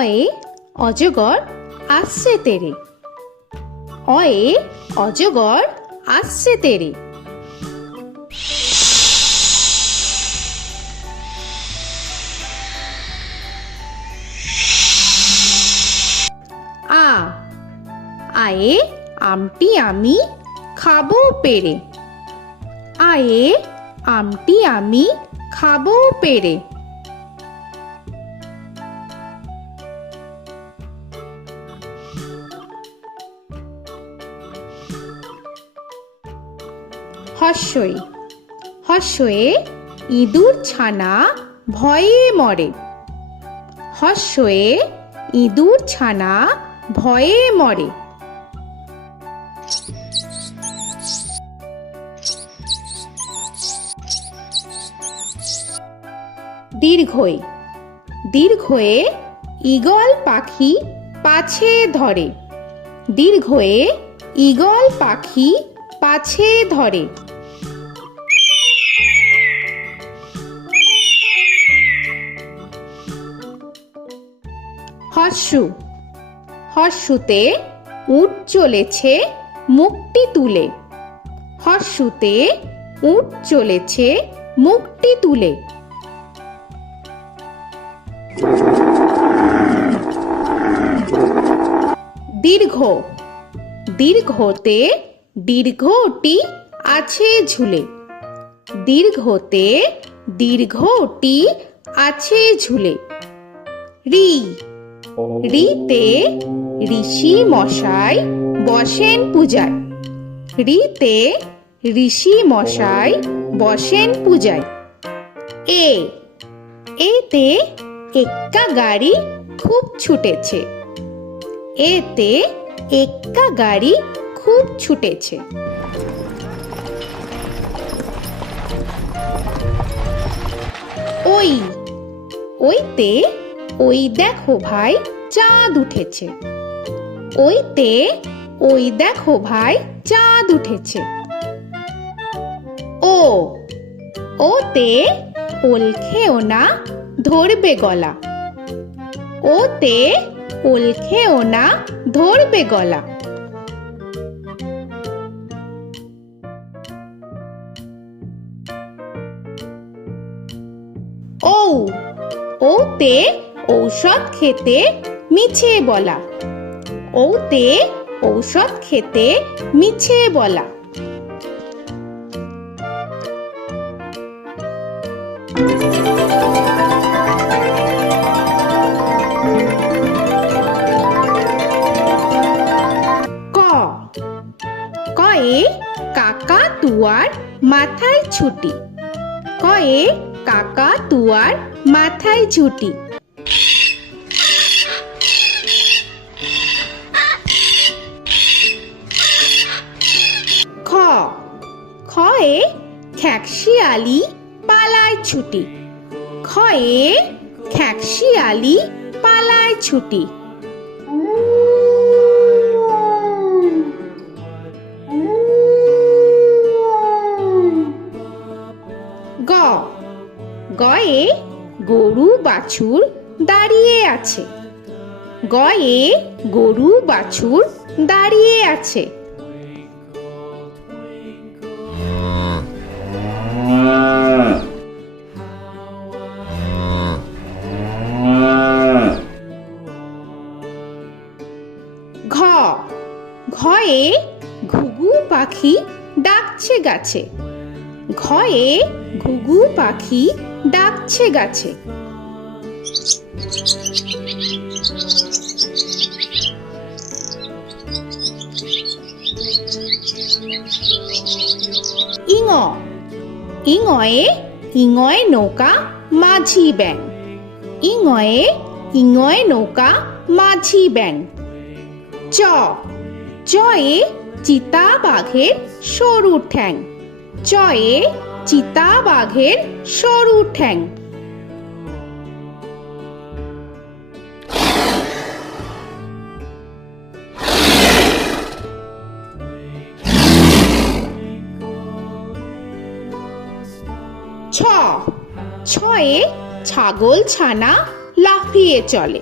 অয়ে অজগর আসছে তেরে। অয়ে অজগর আসছে তেরে। আ আয়ে আমটি আমি খাবো পেরে। আয়ে আমটি আমি খাবো পেরে। হর্ষই হর্ষয়ে ইঁদুর ছানা ভয়ে মরে। হর্ষয়ে ইঁদুর ছানা ভয়ে মরে। দীর্ঘই দীর্ঘয়ে ঈগল পাখি পাছে ধরে। দীর্ঘয়ে ঈগল পাখি পাছে ধরে। হর্ষু হর্ষুতে উট চলেছে মুখটি তুলে। হর্ষুতে উট চলেছে মুখটি তুলে। দীর্ঘ দীর্ঘতে দীর্ঘটি আছে ঝুলে। দীর্ঘতে দীর্ঘটি আছে ঝুলে। রি রিতে ঋষি মশাই বসেন পূজায়। রিতে ঋষি মশাই বসেন পূজায়। এ এতে এক্কা গাড়ি খুব ছুটেছে। এতে এক্কা গাড়ি খুব ছুটেছে। ওই ওইতে ওই দেখো ভাই চাঁদ উঠেছে। ওইতে ওই দেখো ভাই চাঁদ উঠেছে। ও ওতে ওল খেও না ধরবে গলা। ওতে ওল খেও না ধরবে গলা। ঔ ওতে ঔষধ খেতে মিছে বলা। ওতে ঔষধ খেতে মিছে বলা। ক কয়ে কাকা তুয়ার মাথায় ছুটি। কয়ে কাকা তুয়ার মাথায় ছুটি। খ খয়ে খ্যাকশিয়ালি পালায় ছুটি। খয়ে খ্যাকশিয়ালি পালায় ছুটি। গ গয়ে গরু বাছুর দাঁড়িয়ে আছে। গয়ে গরু বাছুর দাঁড়িয়ে আছে। ঘ ঘয়ে ঘুঘু পাখি ডাকছে গাছে। ঘয়ে ঘুঘু পাখি ডাকছে গাছে। ইঙ ইঙয়ে ইঙয় নৌকা মাঝি ব্যাং। ইঙয়ে ইঙয় নৌকা মাঝি ব্যাং। চ চয়ে চিতা বাঘের সরু ঠ্যাং। চয়ে চিতা বাঘের সরু ঠ্যাং। ছ ছয়ে ছাগল ছানা লাফিয়ে চলে।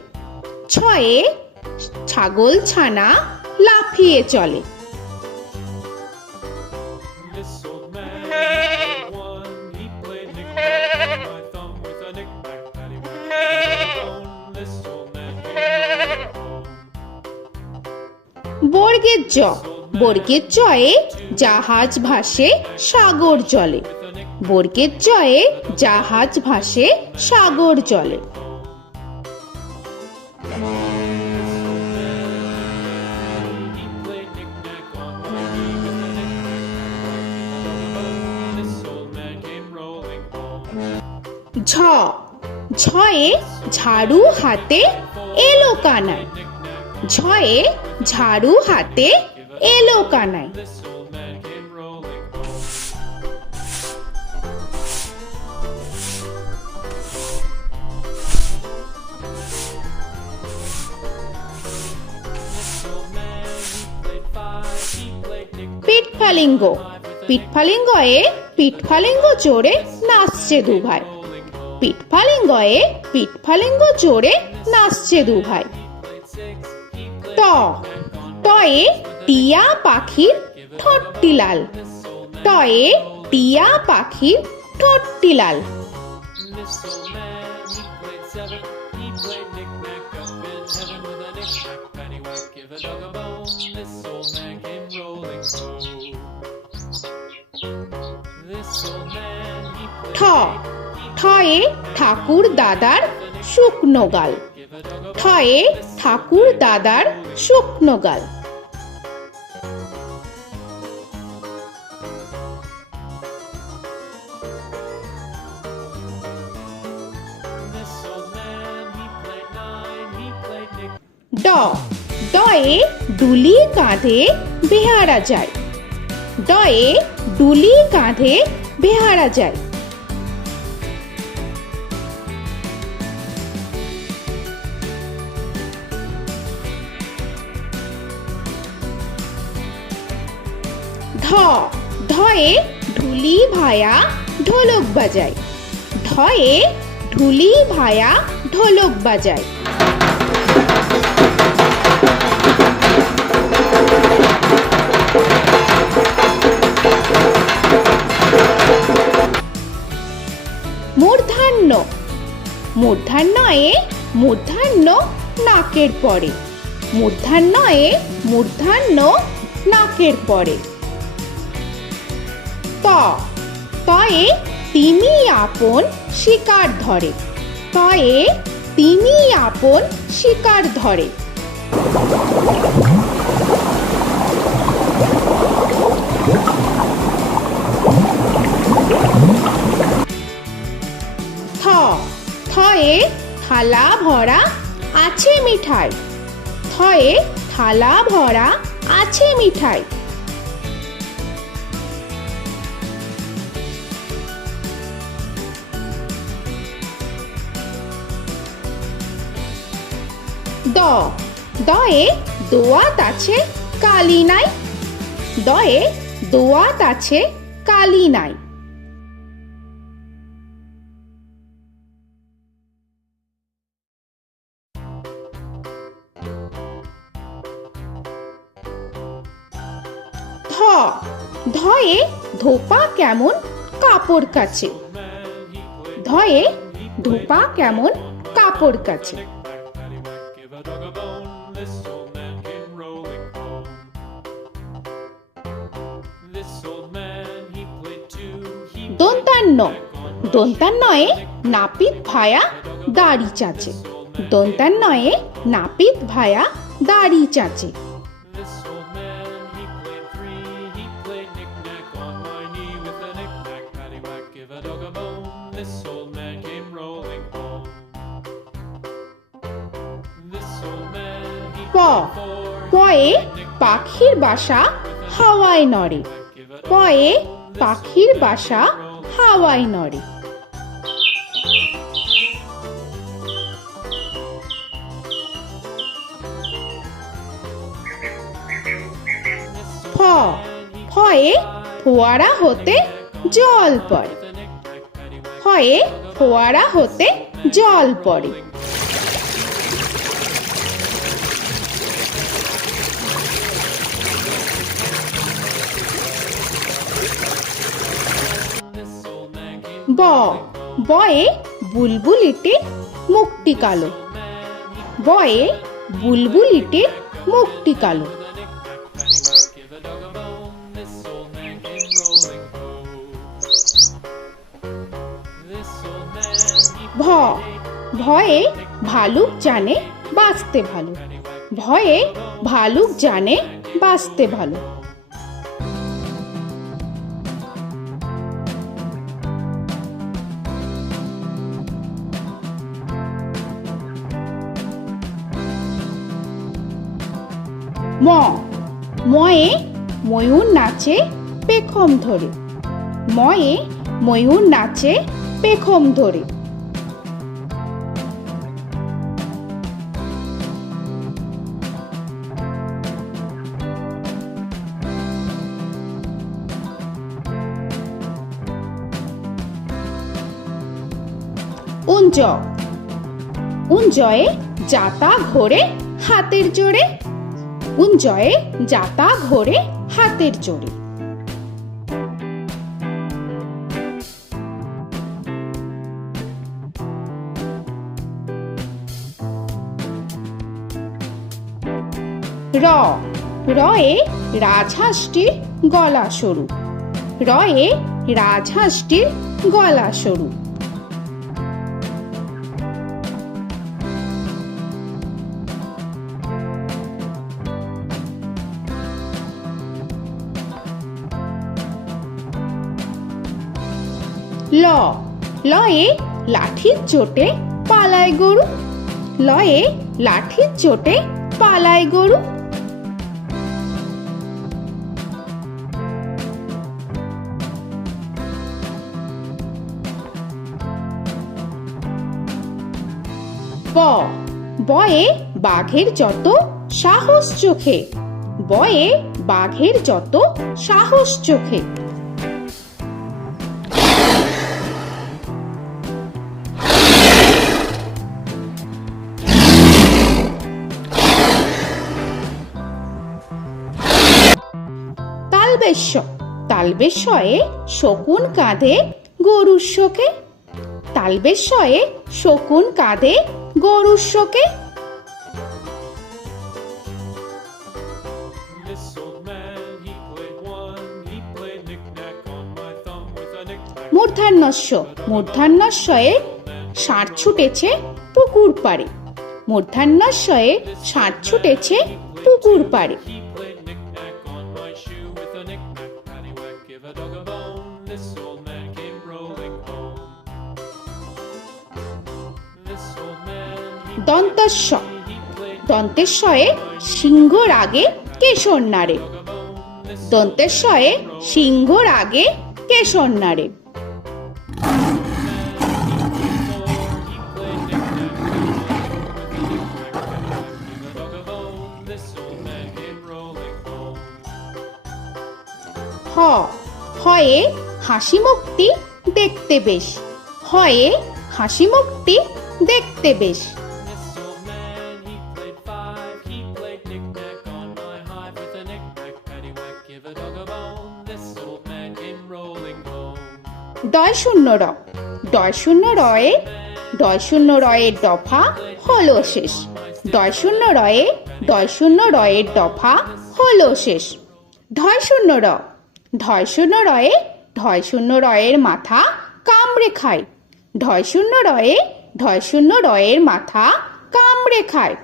ছয়ে ছাগল ছানা লাফিয়ে চলে। This old man had one. He played knick-knack on my thumb with a knick-knack, paddywhack, bone. This old man came home. বর্গের জ, বর্গের জয়ে জাহাজ ভাসে সাগর জলে। বর্গের জয়ে জাহাজ ভাসে সাগর জলে। He played knick-knack on my knee with a knick-knack, bone. This old man came rolling home. ঝ, ঝয়ে ঝাড়ু হাতে এলো কানাই। ঝয়ে ঝাড়ু হাতে এলো Kanai. This old man came rolling home. This old man, he played five. He played knick-knack. পিঠফালিঙ্গ, পিঠফালিঙ্গয়ে পিঠফালিঙ্গ চড়ে নাচছে দু ভাই। পিঠফালিঙ্গয়ে পিঠফালিঙ্গ চড়ে নাচছে দু ভাই। ট, টয়ে টিয়া পাখির ঠোঁটটি লাল। টয়ে টিয়া পাখির ঠোঁটটি লাল। This old man, he played seven. He played knick-knack up in heaven with a knick-knack, paddywhack, give a dog a bone. This old man came rolling home. This old man, he ঠ, played ঠয়ে ঠাকুর দাদার শুকনো গাল। give a dog a ঠয়ে ঠাকুর দাদার শুকনো গাল। This old man, he played nine. He played knick. ড, ডয়ে ডুলি কাঁধে বেহারা যায়। ডয়ে ডুলি কাঁধে বেহারা যায়। ধ, ধয়ে ঢুলি ভায়া ঢোলক বাজায়। ধয়ে ঢুলি ভায়া ঢোলক বাজায়। মূর্ধন্য, মূর্ধন্যয়ে মূর্ধন্য নাকের পরে। মূর্ধন্যয়ে মূর্ধন্য নাকের পরে। ত, তয়ে তিমি আপন শিকার ধরে। তয়ে তিমি আপন শিকার ধরে। থ, থয়ে থালা ভরা আছে মিঠাই। থয়ে থালা ভরা আছে মিঠাই। দ, দয়ে দোয়াত আছে কালি নাই। দয়ে দোয়াত আছে কালি নাই। ধ, ধয়ে ধোপা কেমন কাপড় কাছে। ধয়ে ধোপা কেমন কাপড় কাছে। Paddywhack, give a dog a bone. This old man came rolling home. This old man, he played two. He দন্তান্ন, দন্তান্নয়ে নাপিত ভায়া দাড়ি চাচে। দন্তান্নয়ে নাপিত ভায়া দাড়ি চাচে। This old man, he played three. He played knick-knack on my knee with a knick-knack, paddywhack, give a dog a bone. This old man came rolling home. This old man, he প, played four. পয়ে পাখির বাসা হাওয়ায় নড়ে। পয়ে পাখির বাসা হাওয়ায় নড়ে। ফ, ফয়ে ফোয়ারা হতে জল পড়ে। ফয়ে ফোয়ারা হতে জল পড়ে। ব বয়ে বুলবুলিটির মুখটি কালো। বয়ে বুলবুলিটির মুখটি কালো। Give a dog a bone, this old man came rolling home. This old man, he ভ ভয়ে ভালুক জানে বাঁচতে ভালো। ভয়ে ভালুক জানে বাঁচতে ভালো। ম ময়ে ময়ূর নাচে পেখম ধরে। ময়ে ময়ূর নাচে পেখম ধরে। উঞ্জ উঞ্জয়ে যাতা ঘোরে হাতের জোরে। উঞ্জয়ে যাতা ঘোরে হাতের জোরে। র রয়ে রাজহাঁসটির গলা সরু। রয়ে রাজহাঁসটির গলা সরু। ল লয়ে লাঠির চোটে পালায় গরু। লয়ে লাঠির চোটে পালায় গরু। ব বয়ে বাঘের যত সাহস চোখে। বয়ে বাঘের যত সাহস চোখে। তালবেশ্য তালবেশ্যয়ে শকুন কাঁধে গরুর শোকে। তালবেশ্যয়ে শকুন কাঁধে গরুর শোকে। This old man, he played one, he played knick-knack on my thumb with a knick-knack. মূর্ধন্যস্য মূর্ধন্যস্যয়ে ষাঁড় ছুটেছে পুকুর পাড়ে। মূর্ধন্যস্যয়ে ষাঁড় ছুটেছে পুকুর পাড়ে। He played knick-knack on my shoe with a knick-knack, paddywhack, give a dog a bone. This old man came rolling home. This old man, দন্তস্য he played দন্তেশ্বয়ে সিংহর আগে কেশর নাড়ে। dog a bone. This দন্তেশ্বয়ে সিংহর আগে কেশর নাড়ে। he played knick-knack on my shoe with a knick-knack, paddywhack, give a dog a bone. This old man came rolling home. হ হয়ে হাসি মুখটি দেখতে বেশ। হয়ে হাসি মুখটি দেখতে বেশ। This old man, he played five, he played knick-knack on my hive with a knick-knack, paddywhack, give a dog a bone. This old man came rolling home. ডয় শূন্য র ডয় শূন্য রয়ে ডয় শূন্য রয়ের দফা হলো শেষ। ডয় শূন্য রয়ে ডয় শূন্য রয়ের দফা হলো শেষ। ঢয় শূন্য র ঢয় শূন্য রয়ে ঢয় শূন্য রয়ের মাথা কামড়ে খায়। ঢয় শূন্য রয়ে ঢয় শূন্য রয়ের মাথা কামড়ে খায়।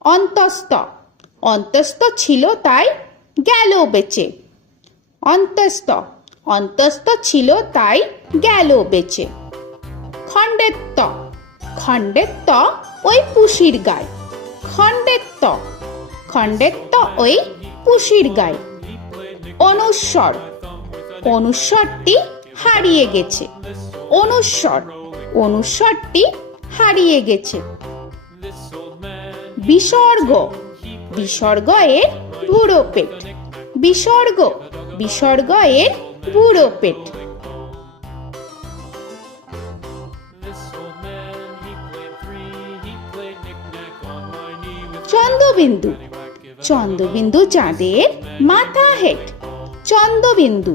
অন্তস্থ অন্তস্থ ছিল তাই গেল বেঁচে। অন্তস্থ অন্তস্থ ছিল তাই গেল বেঁচে। খণ্ডেত্ব খণ্ডেত্ব ওই পুষির গায়। খণ্ডেত্ব খণ্ডেত্ব ওই পুষির গায়। অনুস্বর অনুস্বরটি হারিয়ে গেছে। অনুস্বর অনুস্বরটি হারিয়ে গেছে। This old man, বিসর্গ বিসর্গ এর বুড়ো পেট। বিসর্গ বিসর্গ এর বুড়ো পেট। this old man, he played three, he played knick-knack on my knee with Chandrabindu paddywhack, give a Chandrabindu চাঁদের মাথা হেট। চন্দ্রবিন্দু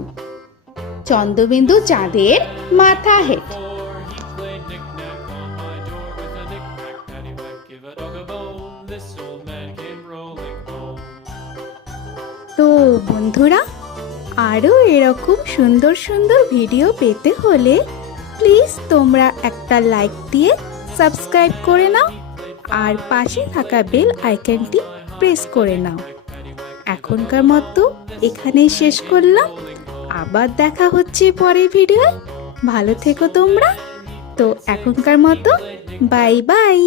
চন্দ্রবিন্দু চাঁদের মাথা head. Before he played knick-knack on my door with a knick-knack, paddywhack, give a dog a bone. This old man came rolling home. তো বন্ধুরা, আরও এরকম সুন্দর সুন্দর ভিডিও পেতে হলে প্লিজ তোমরা একটা লাইক দিয়ে সাবস্ক্রাইব করে নাও আর পাশে থাকা বেল আইকনটি প্রেস করে নাও। এখনকার মতো এখানেই শেষ করলাম, আবার দেখা হচ্ছে পরের ভিডিও। ভালো থেকো তোমরা। তো এখনকার মতো বাই বাই।